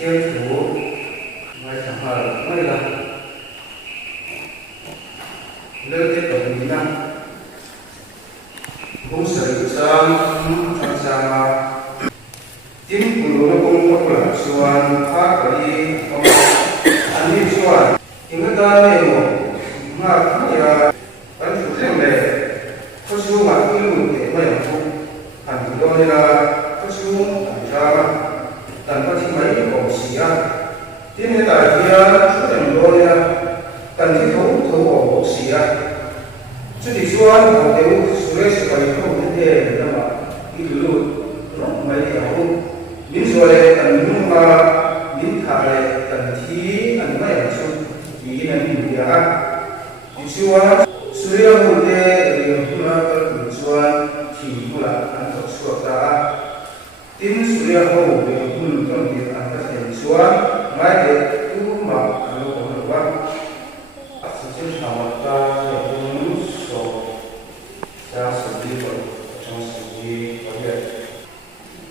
thiên thủ mai chẳng hở mai là lơ tiếp tục mình năng cũng sử dụng trong sama tin của nó cũng có là xuân phát cái anh đi xuân thì người ta này mà cái anh chủ thế này có chú mà cái người để mà không hành thủ đô là có chú hành ra tận có chỉ mấy cổ xí á tin hiện tại thì chú thành đô là tận thì thấu cổ xí á chú thì xuân họ đều suy sẽ phải không vấn đề là mà cái lụt nó mấy hiểu biến rồi tận nhưng mà biến thải tận thì anh mấy hiểu chú ý là như vậy á Juan Surya Murde Yahuna Juan Kibula Antok Suata Tin Surya Ho Yahun Tongir Antak Juan Mai de Uma Alo Wan Aksin Hamata Yahun So Sa Sudi Trong Sudi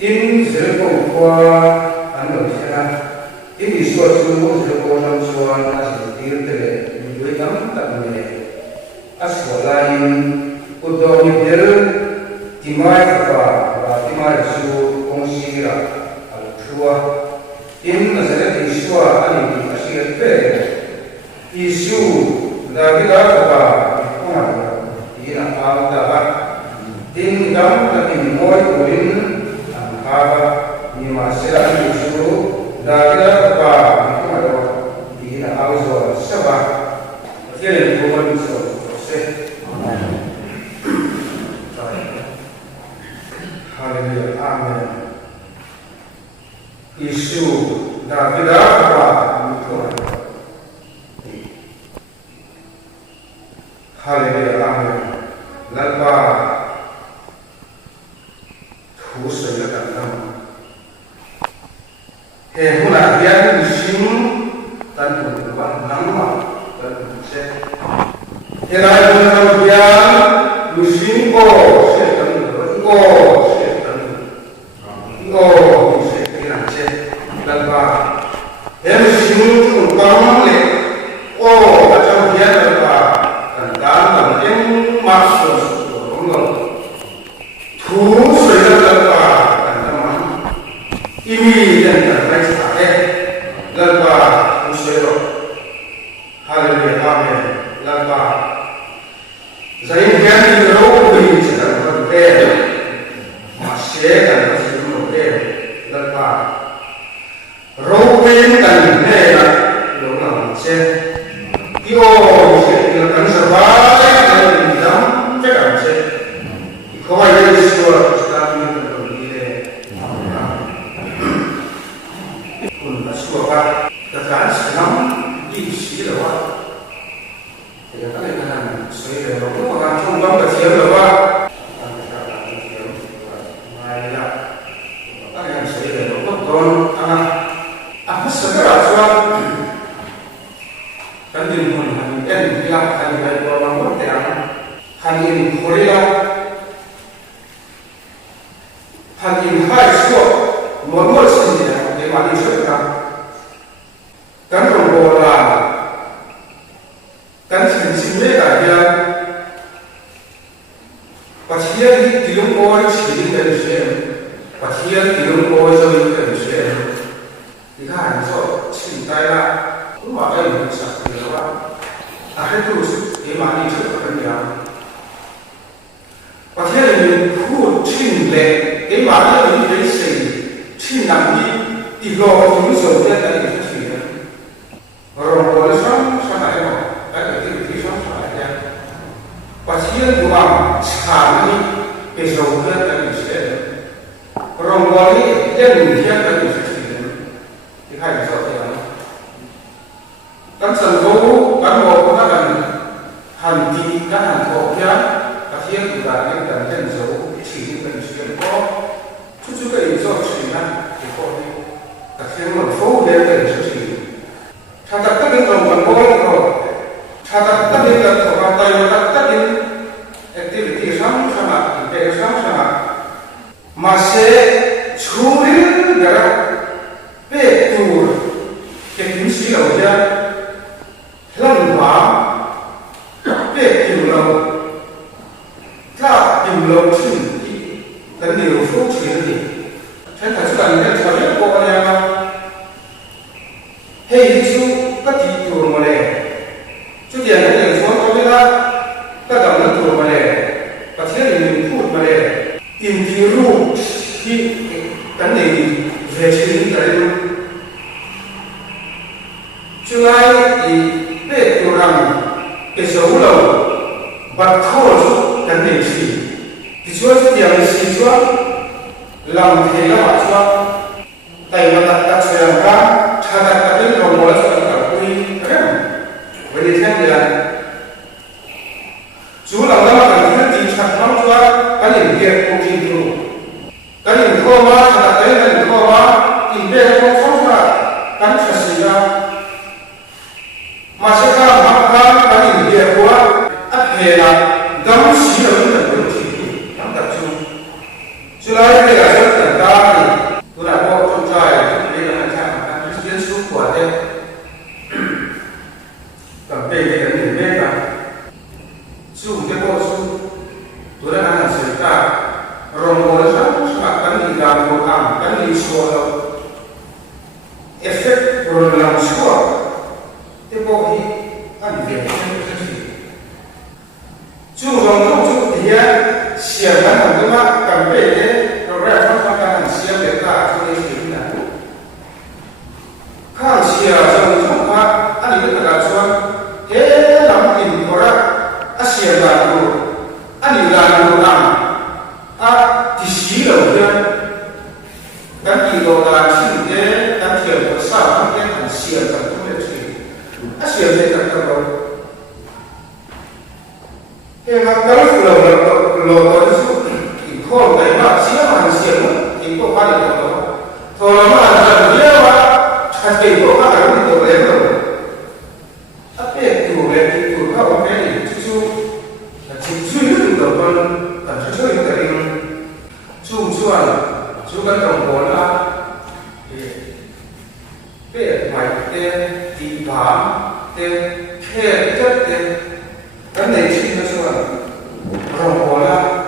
Tin Zerko Kwa Ando Sena Tin Iswa Sulu Zerko Nam Juan Asir Tere với tấm tận nghề aswalain udo nibir timai và timai su kongsi ra al thua in nazaret iswa ani asir pe isu davida ba kona ina alda ba tin dam takin moi orin an haba ni ma sera isu davida ba kona ina auzo saba Kia là cô mình sẽ Hallelujah, Amen. Isu David apa Hallelujah, Amen. Lalpa Thu sợi là cảm tâm. Hệ hôn là biên sinh tan cùng quan nắng mà Hiện nay chúng ta đang lusin ko sẽ tận ko sẽ tận ko sẽ cái nào sẽ lần ba em xin chúng ta lệ ko ở trong hiện lần ba lần tám lần em mặc sườn đúng không thú sợi lần ba lần năm imi lần lần hai sáu lần ba thú sợi rồi Hallelujah, Amen. Lần ba Giấy khen thì râu bình sẽ là một kê mà sẽ là một kê lần ba râu bình cần kê là đúng là một xe yêu sẽ là cần sở bá là bình đóng chắc là xe không ai đây xua sẽ là như là đồng ý đề cũng là xua ba tất cả sẽ nắm đi xí là ba thì các anh làm suy về nó cũng còn không có cái thiếu được qua mai là các anh suy về nó cũng còn hết sức là cho cái điều mình hành em đi làm hành về qua bằng một tiền hành in khối là hành in hai số một sinh nhật để mà đi xuất ra cái đồng hồ là Kan sini ada pasien di dalam koi sini kan sih, pasien di dalam koi sini kan sih. Jika hanya so cinta ya, rumah ini bisa dilakukan. Akhir terus dimana itu kerja. Pasien ini pun cinta, dimana ini dari sini cinta di luar itu sudah dari sini. Orang boleh sama ya. Pasien juga sekali besoknya dari sini, orang wali dan dia dari sini, dikai soalnya. Kan selalu kan mau kan henti kan hantu pasien juga kan dan jauh sini dari sini kok, cucu ke itu sini di kota, pasien mau dari sini. Catat kan orang boleh kok. Catat tadi kan orang Thailand tadi activity sama-sama, masih curi darah lên chú ai thì biết điều rằng cái dấu lầu bật khô chú cần để gì thì chúa sẽ điểm gì chúa lòng thế là bảo chúa tay mà đặt sự làm ra cha đặt cái cầu mối cho cả quý vậy thì thế là chú lòng đó là cái gì chặt lắm chúa cái gì việc của gì chú cái gì khô mà cha đặt cái gì khô mà thì biết không sống ra cái gì xảy ra mà sẽ ra mà cái gì việc của ắt hề là gắn xí ở những cái gì nắm tập trung chú nói đây là rất簡单thì tôi đã có con trai đây là hàng trăm chiến số của đây cầm đây để cái gì biết là chú cái cô chú tôi đã làm sự ta rồi ngồi rất là cái gì làm một cái gì xua effect rồi làm xua thế cô thì anh việc cái gì chú dùng không chú thì xiềng cái thằng cái mắt cầm về đấy rồi ra phát phát cái thằng xiềng để ta cho nên gì là khang xiềng dùng không phát anh ấy biết là chuan thế làm gì có ra xiềng là đồ anh ấy là đồ làm thì xí đầu tiên cái gì đồ là xí thế cái chuyện của sao cái thằng xiềng cầm không được gì xiềng thế cầm đâu cái mà cái lò chú thì không cái mà xí mà hàng xiềng thì có phát được đâu thôi mà làm gì mà chặt cái có phát được đâu đấy đâu áp để tủ lên thì tủ các ông cái này chú chỉ duy nhất được con cảm chú cái này chú cái đồng hồ là cái máy tên thì bám tên khe chất tên cái này chỉ là chú đồng hồ là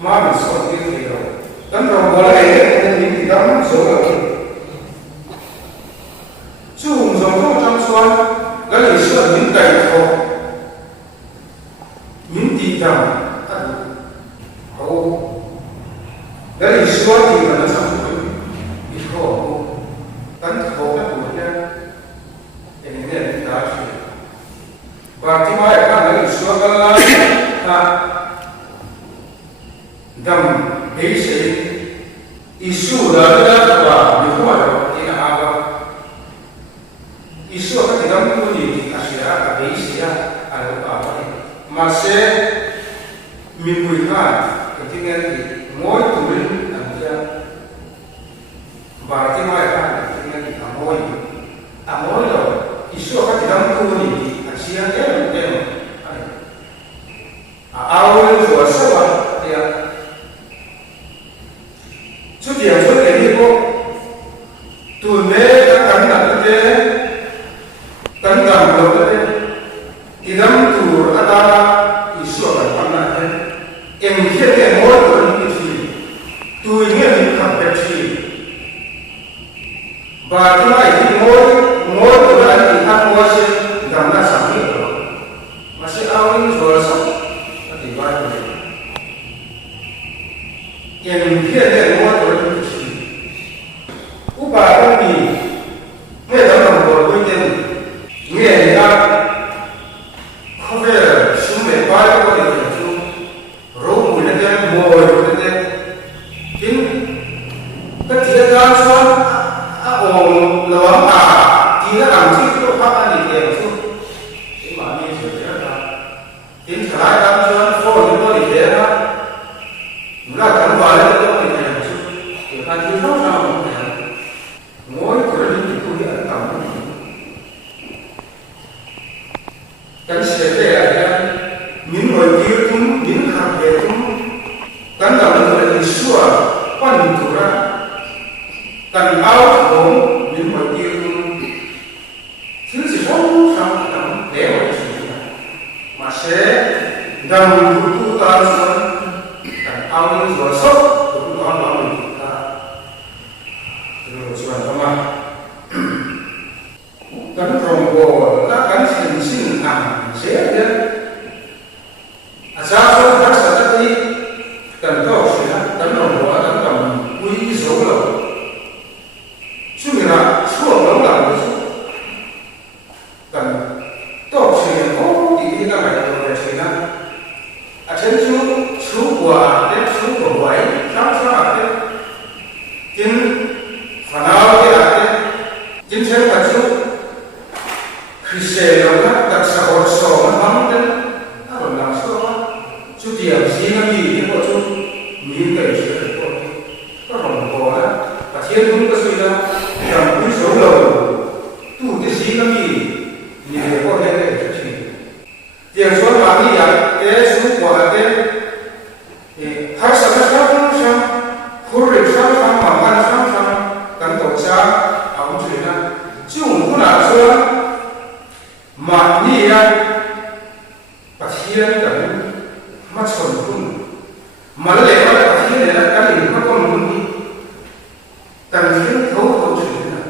mà mình so cái gì đâu cái đồng hồ này cái gì thì đóng số rồi chú dùng không trong xoan cái này là những cái thổ những tỷ đồng cái này xoan thì là nó xong rồi bị khổ tấn khổ cái của nhân thì nên đã chuyển và thứ hai là cái này xoan cái là đầm bế sĩ isu là cái đó và những cái hoạt động thì là áo isu các cái đam mê gì asia các bế sĩ à là mà sẽ mình mùi khai cái nghe thì mỗi tuổi làm ra và cái mai khai cái nghe thì mỗi rồi isu các cái đam mê gì asia cái là cái áo rồi sao thì chút tiền chút cái gì cô tụi mẹ các cán đặt cái cán đảm được đấy thì lắm tụi ta thì sửa lại quan lại em hiện cái mỗi của những cái gì tụi nghe những cảm giác gì và thứ hai thì mỗi của anh thì khác mỗi sẽ đảm là sáng nghiệp rồi mà sẽ ao những rồi sống thì vai của mình em hiện cái mỗi của những cái gì bà con thì nghe đó là một quy định nghe người ta không phải là xuống về vai của người ta chung rốt mùi lên đây mùi lên đây chính cái thiệt ra xoan ổn lắm thì nó làm chi cái pháp anh thì tiền chung thế mà như thế là chính trở lại làm xoan phô những cái thì thế đó là chẳng phải là cái gì này chung thì phải chi pháp sao mà mỗi người thì tôi nghĩ là tầm cái sẽ là những người kia chúng những hàng hệ chúng cán đầu là người thì xua quan niệm của ra cần áo thốn những người kia thứ gì không sao tầm để mà chỉ mà sẽ đồng tu ta xuống cần áo những rồi sốc cũng có nó mình ta rồi chuẩn không ạ cắn rồng bồ đã cắn xin sẽ đến sao số các sở đi cần có sự cắn rồng bồ cắn rồng thiên cũng có suy ra cầm cái số đầu tu cái gì nó gì nhiều có thể để cho chị tiền số mà đi à cái số quả cái hai sáu sáu sáu khối được sáu sáu mà ban sáu sáu cần tổ chức ông chuyện là chung cũng là số mà đi à bác sĩ cần mắt sồn cũng mà lẽ là bác sĩ này là cái gì nó còn muốn đi cần thiết thấu chuyện là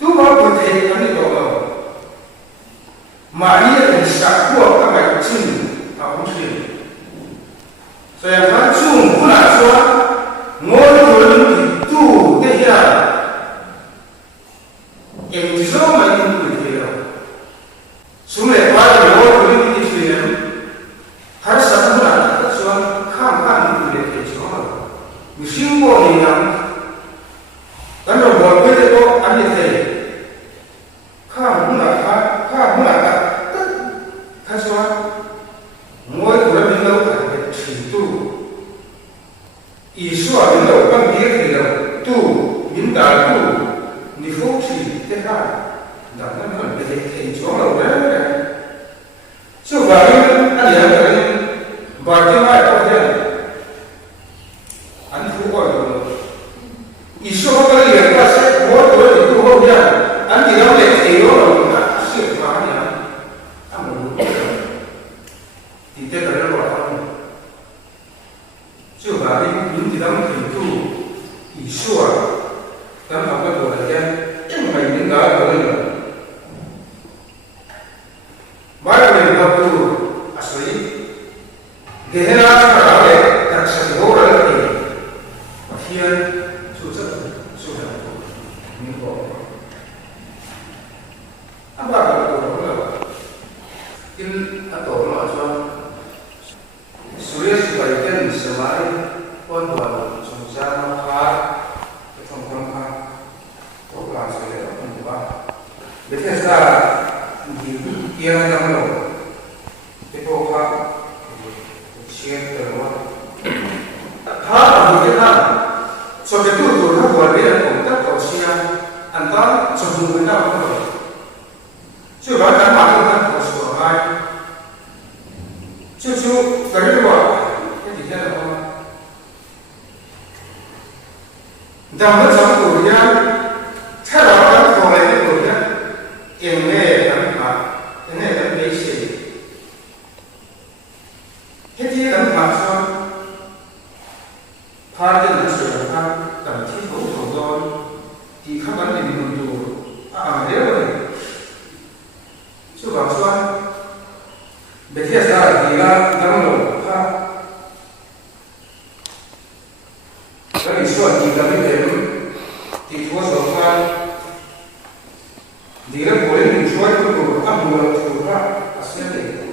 tu bao nhiêu thế cái này đó mà đi là sạc của các bạn chim ông chuyện所以他中不来说，我有人做这些，有时候没人会这样。从来把我有人的学员，还是什么呢？他说看看你的腿长了，有心过一样。但是我背的多，俺的腿看不来他，看不来他，他说我有人没有。尺度，以说明了跟别人的度敏感度，你夫妻在看，那可能挺重要的。就反映那两个人把电话照片，俺出过一个，你说个脸那些我多有度后面，俺给他们提了，那是啥呢？他们不懂，你这个人老他们。就把民地当挺住，以说啊，咱们个多的天，正还应该多那个，买个那个不啊所以，给他拿来，但是偶尔的，把天就这就这样，明白？俺爸爸多了，跟他多了说。Surya sebagian selain pondok Sungsana Kar ketongkong Kar Tokang Surya Pondok Bethesda di yang namlo itu Kar siap terus Kar begitu sobat itu dulu buat dia kontak kau siap antara sebelum kita coba kan makan kau suai cucu dari luar, ini dia apa? Dalam satu bulan, cara orang tua itu bulan, ini apa? Ini apa basic. Jadi kan maksud, pada nasihat dan tipu tonton di kapan ini untuk dia, coba soal. Bethesda dia namlo ha dari suatu di dalam di dua soal dia boleh menjual itu ambil itu aslinya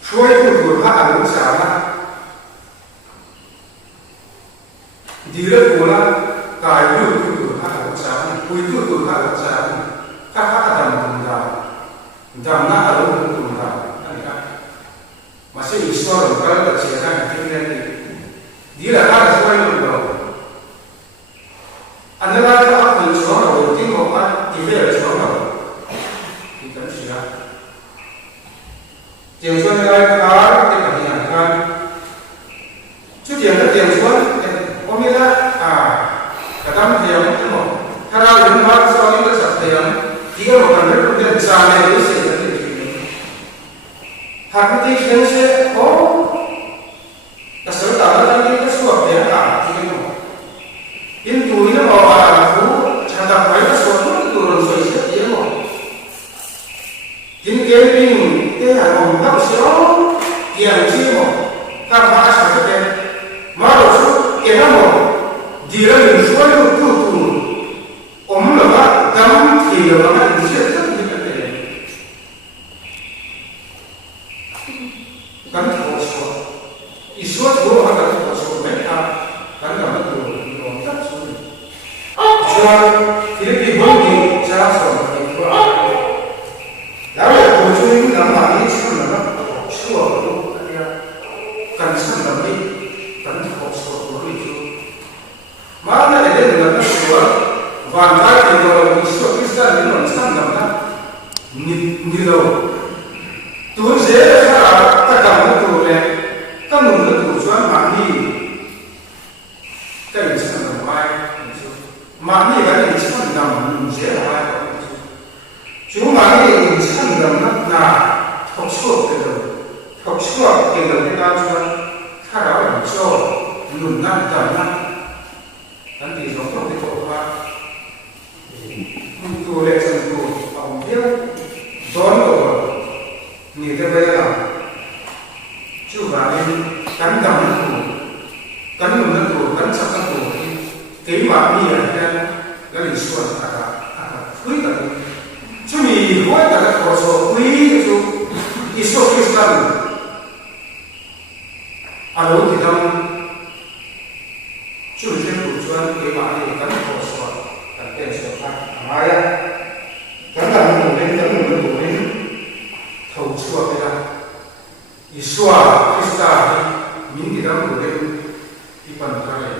jual itu ada usaha dia boleh kayu itu ada usaha itu ada usaha kakak dalam ada masih Islam kalau bercerita ini dia ada sesuatu yang anda kalau apa sesuatu yang apa tidak sesuatu kita siap yang suatu yang kalau kita ingatkan itu yang suatu pemilah kata dia itu kalau yang mana soal itu sahaja yang dia bukan berarti sana itu saja Hakiki khense oh kasar taala ni kasuap ya ta tikeno in tuina bawa aku chata pai kasuap tu ron soi se dia mo in camping te ha mo siro yang chi mo ka ba sa te ma ro su ke na mo dira ni suai tu om la ba dam ki la ba ni se kan kosong, isuat guru akan kosong mereka kan kami guru nonton sulit. Jual Filipi bunyi cara sama itu. Lalu tujuh ini nama ini sebenarnya suatu dia kan sebenarnya kan kosong guru itu. Mana ada dengan chúa và ta thì rồi Chúa Christ đến còn sang ngầm đó như đâu tôi dễ là ta cầm cái tù này các mừng cái tù chúa mạng đi cái gì sang ngầm ai mạng đi cái gì sang ngầm dễ là ai chúa mạng đi sang ngầm đó là học suốt cái đầu học suốt cái đầu cái ta chúa khá là làm cho lùn năm cầm năm anh thì giống không thể tội qua tu lệ chân tu phòng hiếu đón đồ nhìn thấy bây giờ chú bà nên cắn cầm nó tù cắn lùn nó tù cắn sắp nó tù cái bà đi là cái lịch xuân quý cả chú mình hỏi cả cái khổ số quý chú Isu Kristan alo thì đông chú trên của chuan cái bà đi cắn khổ số cắn tiền số khác ai á cắn làm nó lên cắn nó lên thầu chua cái đó Isu Kristan những cái đó của lên đi bằng cái này